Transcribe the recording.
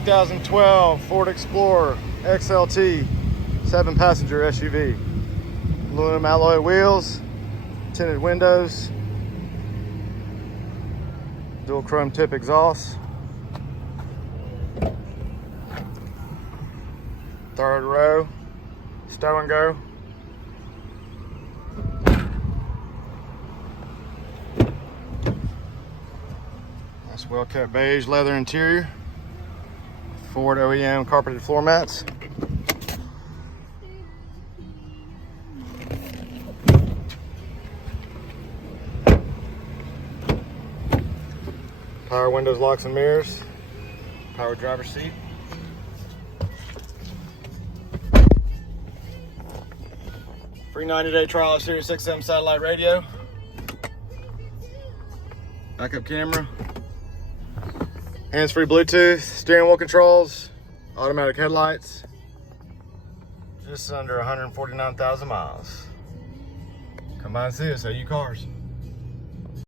2012 Ford Explorer XLT 7-passenger SUV. Aluminum alloy wheels, tinted windows, dual chrome tip exhaust, third row, stow and go. Nice well-kept beige leather interior. Ford OEM carpeted floor mats. Power windows, locks and mirrors. Power driver's seat. Free 90-day trial of Sirius XM satellite radio. Backup camera. Hands-free Bluetooth, steering wheel controls, automatic headlights. Just under 149,000 miles. Come by and see us at U Cars.